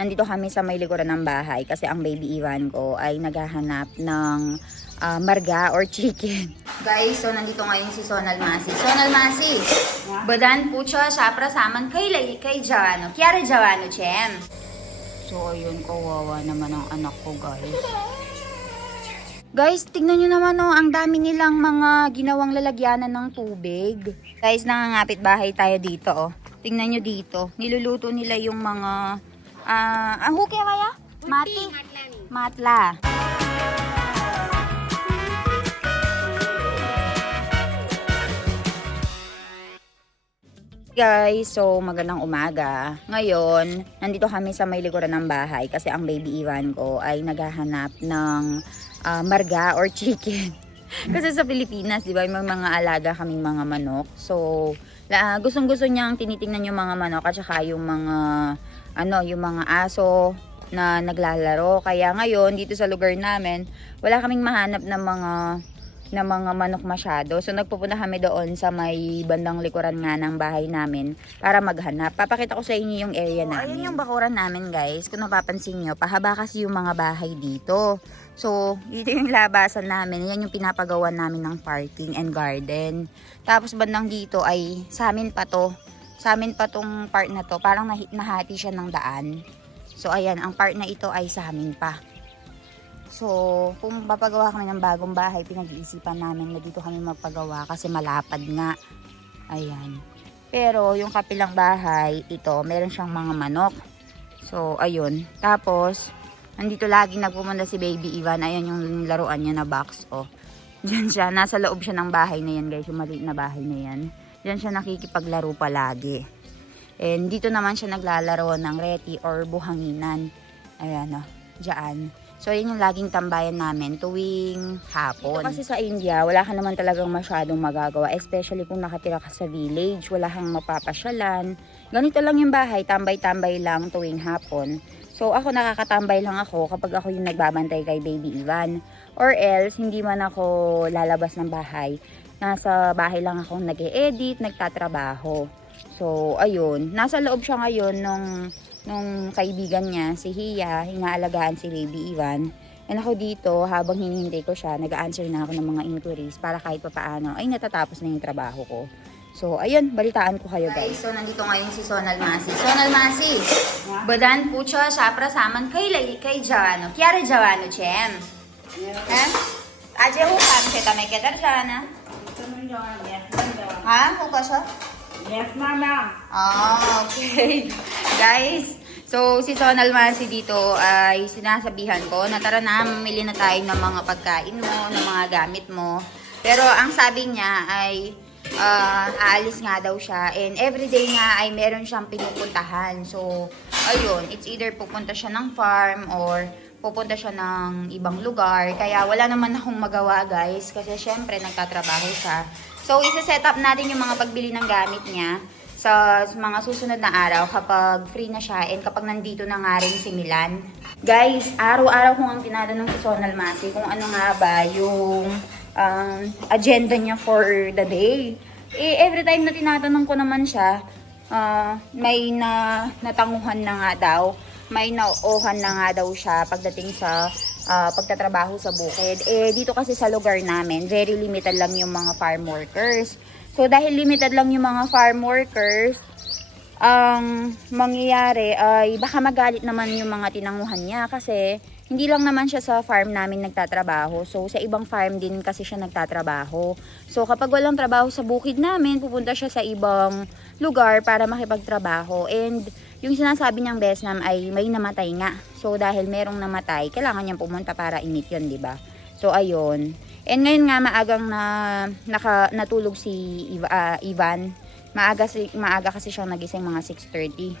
nandito kami sa may likuran ng bahay kasi ang baby Ivan ko ay naghahanap ng marga or chicken. Guys, so nandito ngayon si Sonal Masi. Sonal Masi, badan po siya prasaman kay Javano. Kiara Javano, Chem. So, ayun, kawawa naman ang anak ko, guys. Guys, tignan nyo naman, oh, ang dami nilang mga ginawang lalagyanan ng tubig. Guys, nangangapit bahay tayo dito, oh. Tingnan nyo dito. Niluluto nila yung mga, ang hukya kaya? Mati? Matla. Guys, so magandang umaga. Ngayon, nandito kami sa may likuran ng bahay kasi ang baby Ivan ko ay naghahanap ng marga or chicken. Kasi sa Pilipinas, di ba, may mga alaga kaming mga manok. So, gustong-gusto niyang tinitingnan yung mga manok at saka yung mga, yung mga aso na naglalaro. Kaya ngayon, dito sa lugar namin, wala kaming mahanap ng mga manok masyado. So, nagpupunta kami doon sa may bandang likuran nga ng bahay namin para maghanap. Papakita ko sa inyo yung area namin. Ayun yung bakuran namin, guys. Kung napapansin nyo, pahaba kasi yung mga bahay dito. So, dito yung labasan namin. Yan yung pinapagawa namin ng parking and garden. Tapos, bandang dito ay sa amin pa to. Sa amin pa tong part na to. Parang nahati siya ng daan. So, ayan. Ang part na ito ay sa amin pa. So, kung papagawa kami ng bagong bahay, pinag-iisipan namin na dito kami magpagawa kasi malapad nga. Ayan. Pero, yung kapilang bahay, ito, meron siyang mga manok. So, ayun. Tapos, nandito lagi nagpumunta si Baby Ivan. Ayan yung laruan niya na box. Oh. Diyan siya. Nasa loob siya ng bahay na yan, guys. Yung maliit na bahay na yan. Diyan siya nakikipaglaro palagi. And dito naman siya naglalaro ng reti or buhanginan. Ayan, oh. Diyan. So, yun yung laging tambayan namin tuwing hapon. Dito kasi sa India, wala ka naman talagang masyadong magagawa. Especially kung nakatira ka sa village, wala kang mapapasyalan. Ganito lang yung bahay, tambay-tambay lang tuwing hapon. So, ako nakakatambay lang ako kapag ako yung nagbabantay kay Baby Ivan. Or else, hindi man ako lalabas ng bahay. Nasa bahay lang ako nag-e-edit, nagtatrabaho. So, ayun. Nasa loob siya ngayon nung kaibigan niya, si Hia, hinaalagaan si Baby Ivan. And ako dito, habang hinihintay ko siya, nag-answer na ako ng mga inquiries para kahit papaano ay natatapos na yung trabaho ko. So, ayun, balitaan ko kayo, guys. So, nandito ngayon si Sonal Masi. Sonal Masi, badan po siya prasaman kay Javano. Kiara Javano, Chem. Aje hukam siya tamay kedar Javana. Ha? Huka siya? Yes, Mama. Ah, okay. Guys, so si Sonal Masi dito ay sinasabihan ko na tara na, mamili na tayo ng mga pagkain mo, ng mga gamit mo. Pero ang sabi niya ay aalis nga daw siya and everyday nga ay meron siyang pinupuntahan. So, ayun, it's either pupunta siya ng farm or pupunta siya ng ibang lugar. Kaya wala naman akong magawa, guys, kasi syempre nagtatrabaho siya. So, isa-set up natin yung mga pagbili ng gamit niya sa mga susunod na araw kapag free na siya and kapag nandito na nga rin si Milan. Guys, araw-araw kong ang tinatanong si Sonal Masi kung ano nga ba yung agenda niya for the day. Eh, every time na tinatanong ko naman siya, may natanguhan na nga daw, may nauohan na nga daw siya pagdating sa pagtatrabaho sa bukid. Eh, dito kasi sa lugar namin, very limited lang yung mga farm workers. So, dahil limited lang yung mga farm workers, ang mangyayari ay baka magalit naman yung mga tinanguhan niya kasi hindi lang naman siya sa farm namin nagtatrabaho. So, sa ibang farm din kasi siya nagtatrabaho. So, kapag walang trabaho sa bukid namin, pupunta siya sa ibang lugar para makipagtrabaho. And yung sinasabi niyang Besnam ay may namatay nga. So, dahil merong namatay, kailangan niyang pumunta para imit yun, di ba? So, ayun. And ngayon nga, maagang natulog si Ivan. Maaga kasi siyang nagising mga 6:30.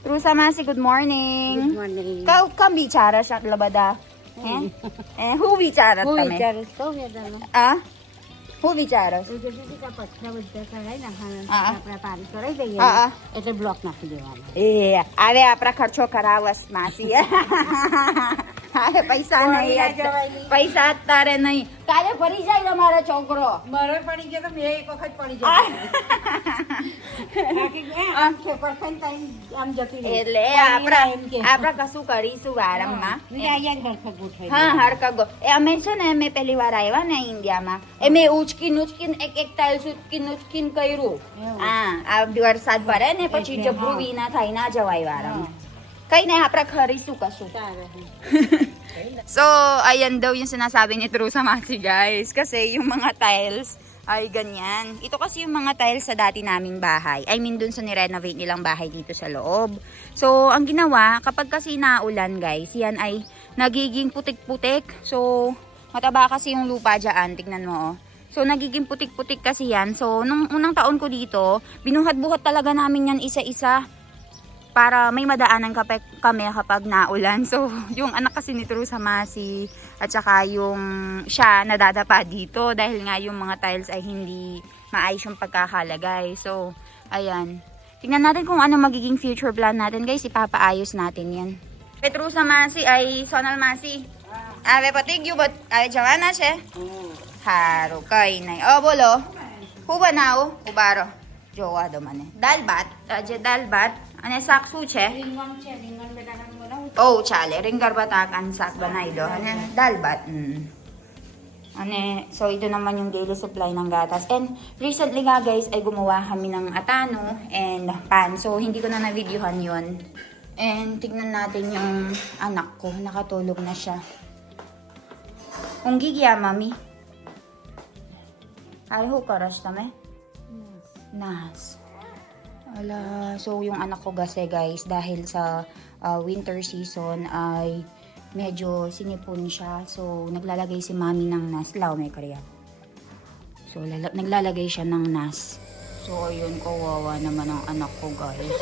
Rusa Masi, good morning. Good morning. Kam bicara siya labada. Who bicara tame? Who bicara? Ito block na si Diwan. Ave apra karcho karawas Masi. अरे पैसा नहीं है पैसा तारे नहीं काले पड़ी जाए हमारा छोकरो મારે પડી ગયો તો મેં એક વખત પડી જાય આમ છે પરખન ટાઈમ આમ જતી રહી એટલે આપણા કશું કરીશું વારંમાં ને આયા ગળખા ગોઠવાઈ હા હરકગો એ અમે છે ને મેં પહેલી વાર આવ્યા ને ઇન્ડિયામાં એ મેં ઉચકીને એક ટાઇલ્સ ઉચકીને કર્યું હા આ વરસાદ ભરે ને પછી જબરું વિના થાય ના જવાય વારંમાં kay na hapra kharisu kaso. So, ayan daw yung sinasabi ni True sa Masi, guys. Kasi yung mga tiles ay ganyan. Ito kasi yung mga tiles sa dati naming bahay. I mean, dun sa nirenovate nilang bahay dito sa loob. So, ang ginawa, kapag kasi naulan, guys, yan ay nagiging putik-putik. So, mataba kasi yung lupa dyan. Tignan mo, oh. So, nagiging putik-putik kasi yan. So, nung unang taon ko dito, binuhat-buhat talaga namin yan isa-isa. Para may madaanan kami kapag naulan. So, yung anak kasi ni True sa Masi at saka yung siya nadadapa dito dahil nga yung mga tiles ay hindi maayos yung pagkakalagay. So, ayan. Tingnan natin kung ano magiging future plan natin, guys. Ipapaayos natin yan. Kay True sa Masi ay Sonal Masi. Ave patigyo but ay jawana siya. Haro kay nay. Oh, bolo. Huba nao, ubaro. Jowa daman eh. Dalbat, dalbat. Ano saksu che? રીંગણ છે રીંગણ બટાકાનું બનાવું Oh, chale. Ringgar batakan sak banay do. Ano dalbat. Ano, so ito naman yung daily supply ng gatas. And recently nga guys ay gumawa kami ng atano and pan. So hindi ko na na-videohan yun. And tignan natin yung anak ko. Nakatulog na siya. Kung gigya, mami. Ay, hukaras tame? Nas. Ala, so yung anak ko kasi guys, dahil sa winter season ay medyo sinipon siya. So, naglalagay si mami ng nas. Lao, may karya. So, naglalagay siya ng nas. So, ayun, kawawa naman ang anak ko guys.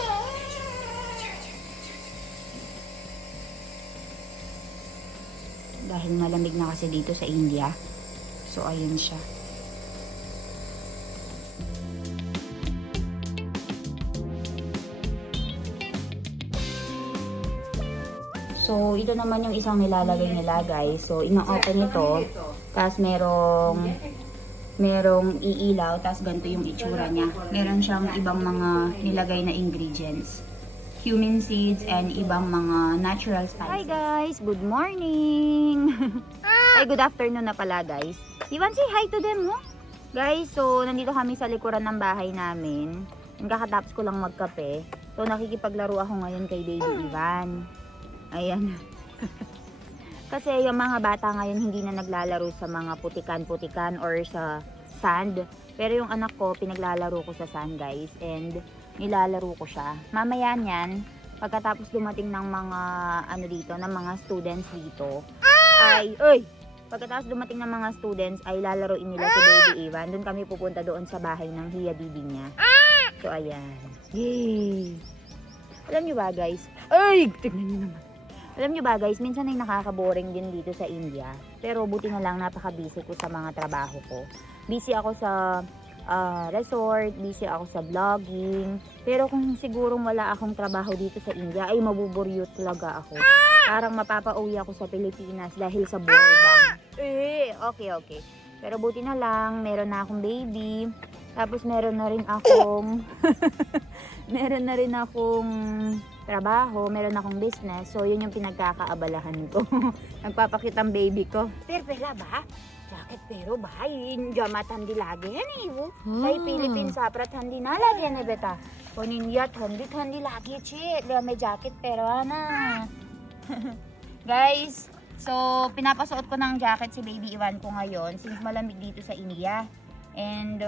Dahil malamig na kasi dito sa India. So, ayun siya. So, ito naman yung isang nilalagay nila, guys. So, ino-open ito. Tapos, merong iilaw. Tapos, ganito yung itsura niya. Meron siyang ibang mga nilagay na ingredients. Cumin seeds and ibang mga natural spices. Hi, guys! Good morning! Ay, good afternoon na pala, guys. Ivan, say hi to them, no? Guys, so, nandito kami sa likuran ng bahay namin. Kakatapos ko lang magkape. So, nakikipaglaro ako ngayon kay Baby Ivan. Ayan. Kasi yung mga bata ngayon hindi na naglalaro sa mga putikan-putikan or sa sand. Pero yung anak ko, pinaglalaro ko sa sand, guys. And nilalaro ko siya. Mamaya niyan, pagkatapos dumating ng mga ano dito, ng mga students dito, pagkatapos dumating ng mga students ay lalaroin nila si Baby Ivan. Doon kami pupunta doon sa bahay ng hiya didi niya. So ayan. Yay! Alam nyo ba, guys? Ay! Tignan nyo naman. Alam nyo ba guys, minsan ay nakaka-boring din dito sa India. Pero buti na lang napaka-busy ko sa mga trabaho ko. Busy ako sa resort, busy ako sa vlogging. Pero kung sigurong wala akong trabaho dito sa India, ay mabuburyo talaga ako. Parang mapapauwi ako sa Pilipinas dahil sa boredom. Okay. Pero buti na lang, meron na akong baby. Tapos meron na rin akong trabaho, meron akong business. So, yun yung pinagkakaabalahan ko. Nagpapakitang baby ko. Pero pera ba? Jacket pero ba? Jamatan di lagi yan eh. Kay Philippines saprat handi na lagi yan eh beta. Kuniniyat handi lagi chi. Liya may jacket pero ana. Guys, so pinapasuot ko ng jacket si Baby Ivan ko ngayon since malamig dito sa India. And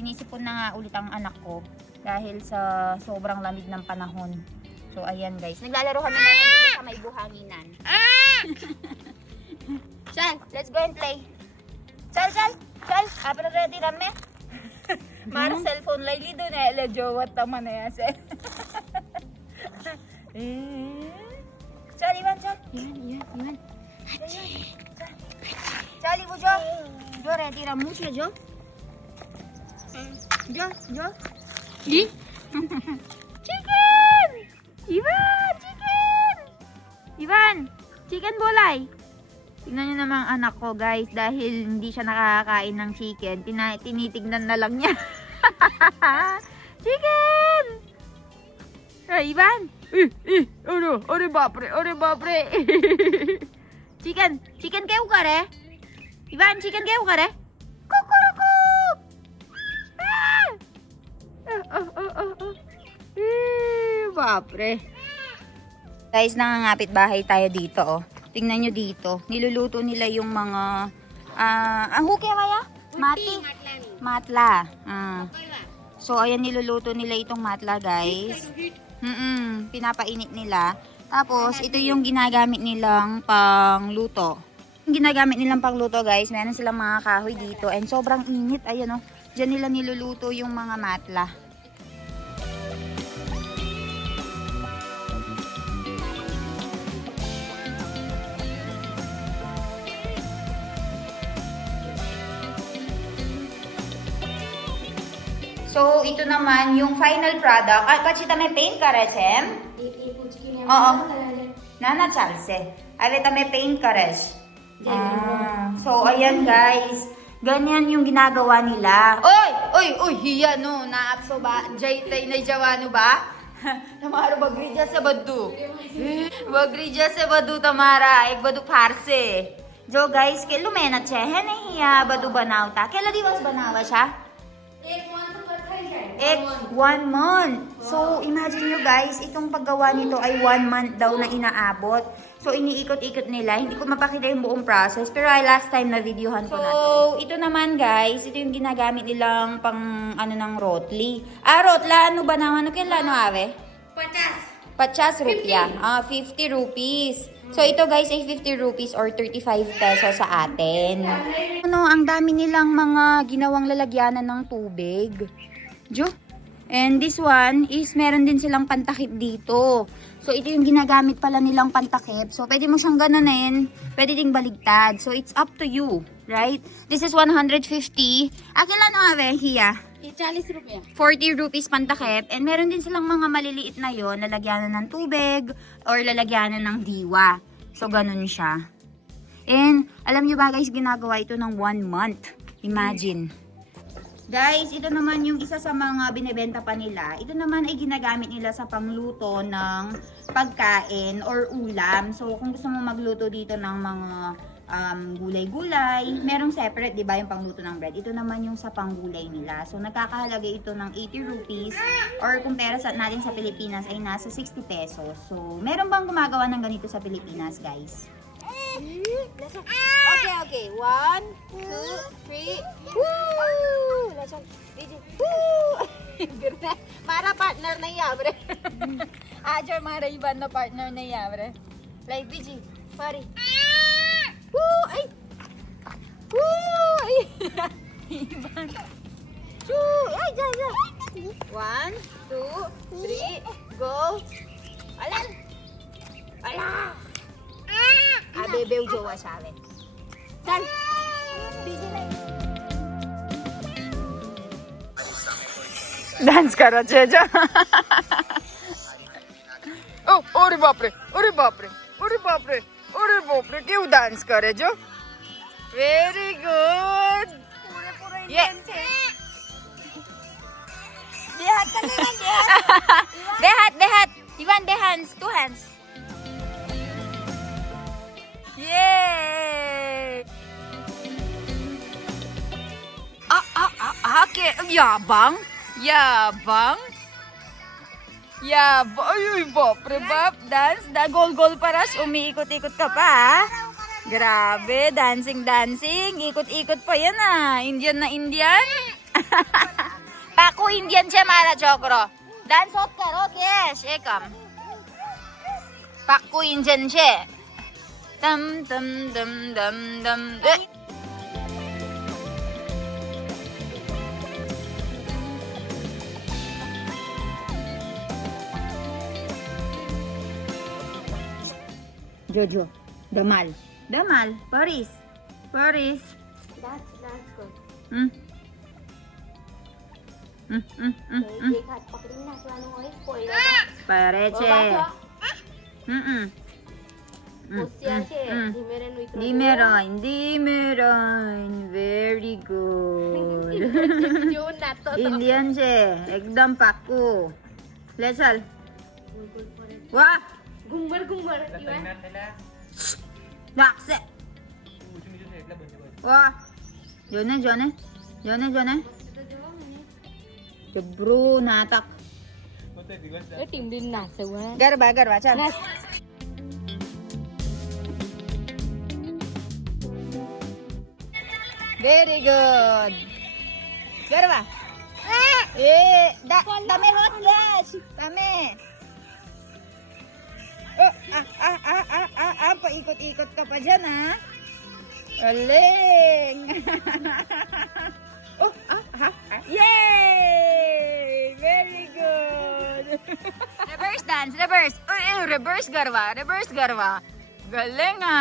sinisipon na nga ulit ang anak ko dahil sa sobrang lamig ng panahon. So, ayan guys. Naglalaro kami ngayon dito sa may buhanginan. Chal, let's go and play. Chal. Apre ready rame? Mara cellphone layli doon eh. Ele jowat tama na yan. Chal, Ivan, chal. Ivan. Chal, ibu jo. Jo ready ramu siya, jo. Jo. Chicken! Ivan! Chicken! Ivan! Chicken bulay. Tingnan nyo naman ang anak ko, guys. Dahil hindi siya nakakain ng chicken, tinitignan na lang niya. Chicken! Ay, Ivan! Ore bapre, ore bapre. Chicken! Chicken kayo ka re? Ivan, chicken kayo ka re? Kukuruku! Bapre. Guys, nangangapit bahay tayo dito, oh. Tingnan nyo dito. Niluluto nila yung mga, ang huke kaya? Mati? Matla. So, ayan, niluluto nila itong matla, guys. Pinapainit nila. Tapos, ito yung ginagamit nilang pangluto. Yung ginagamit nilang pangluto, guys, meron silang mga kahoy dito. And sobrang init, ayan, oh. Diyan nila niluluto yung mga matla. So, ito naman yung final product. Pachita may paint ka rin, Sem? Oo. Nana chalse. Alita may paint ka rin. So, ayan guys. Ganyan yung ginagawa nila. Oy, hiya no. Naapso ba? Jaytay na jawano ba? Tamara bagridya sa badu. Bagridya sa badu, Tamara. Ek badu parse. Jo guys, ke lumena che. Hene hiya badu banaw ta. Kela diwas banawa siya? 1 month. So, imagine nyo guys, itong paggawa nito ay 1 month daw na inaabot. So, iniikot-ikot nila. Hindi ko mapakita yung buong process. Pero last time na videohan ko na to. So, ito naman guys, ito yung ginagamit nilang pang ng rotli. Rotla, ano ba naman? Kailan ave? 50 rupiah. 50 rupees. So, ito guys ay 50 rupees or 35 pesos sa atin. Ang dami nilang mga ginawang lalagyanan ng tubig. Jo? And this one is meron din silang pantakip dito. So, ito yung ginagamit pala nilang pantakip. So, pwede mo siyang gananin. Pwede ding baligtad. So, it's up to you. Right? This is 150. Akin lang ave, hiya. 40 rupiah. 40 rupees pantakip. And meron din silang mga maliliit na yon, lalagyanan ng tubig or lalagyanan ng diwa. So, ganun siya. And, alam nyo ba guys, ginagawa ito ng 1 month. Imagine. Guys, ito naman yung isa sa mga binebenta pa nila. Ito naman ay ginagamit nila sa pangluto ng pagkain or ulam. So, kung gusto mo magluto dito ng mga gulay-gulay, merong separate, di ba, yung pangluto ng bread. Ito naman yung sa panggulay nila. So, nagkakahalaga ito ng 80 rupees or kung pera natin sa Pilipinas ay nasa 60 pesos. So, meron bang gumagawa ng ganito sa Pilipinas, guys? Okay. 1, 2, 3. Woo! Lasan. Biji. Woo! Mara partner na yabre. Ajar mara iban na partner na yabre. Like Biji. Pari. Woo! Ay! Woo! Ay! Iban. Choo! Ay, dyan. 1, 2, 3. Go! Alan! Ala! Bebew jowa sabi. Sal! Busy na. Dance karo, Chejo. Ore bapre. क्यों dance करे जो? Very good. Yeah. Dehat ka naman, Dehat. Ivan, the hands. 2 hands. Yay! Okay. Yabang. Ay, bapre, bap. Dance. Gol-gol paras. Umiikot-ikot ka pa, ha? Grabe. Dancing. Ikot-ikot pa yan, ha? Indian na Indian. Paku Indian siya, Mara Chokro. Dance hot karo. Yes. Ekam. Paku Indian siya. Dum. Jojo, Damal, Paris. Dance ko. एक हाथ पकड़ी ना तो आनो है कोई Pareche. Di meron. Very good. Indian से एकदम पाक्कू ले चल वाह लागसे वाह जोने जब्रू नाटक गरबा चल very good garba dami hot flash dami paikot-ikot ka pa dyan, ha? Galing! Yay! Very good! Reverse dance, reverse! Reverse garwa! Galing, ha?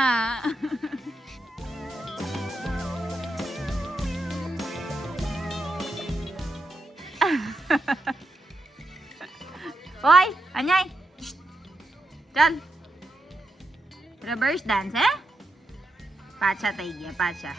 Hoy! Anyay! चल रिवर्स डांस है पाछा થઈ ગયા પાછા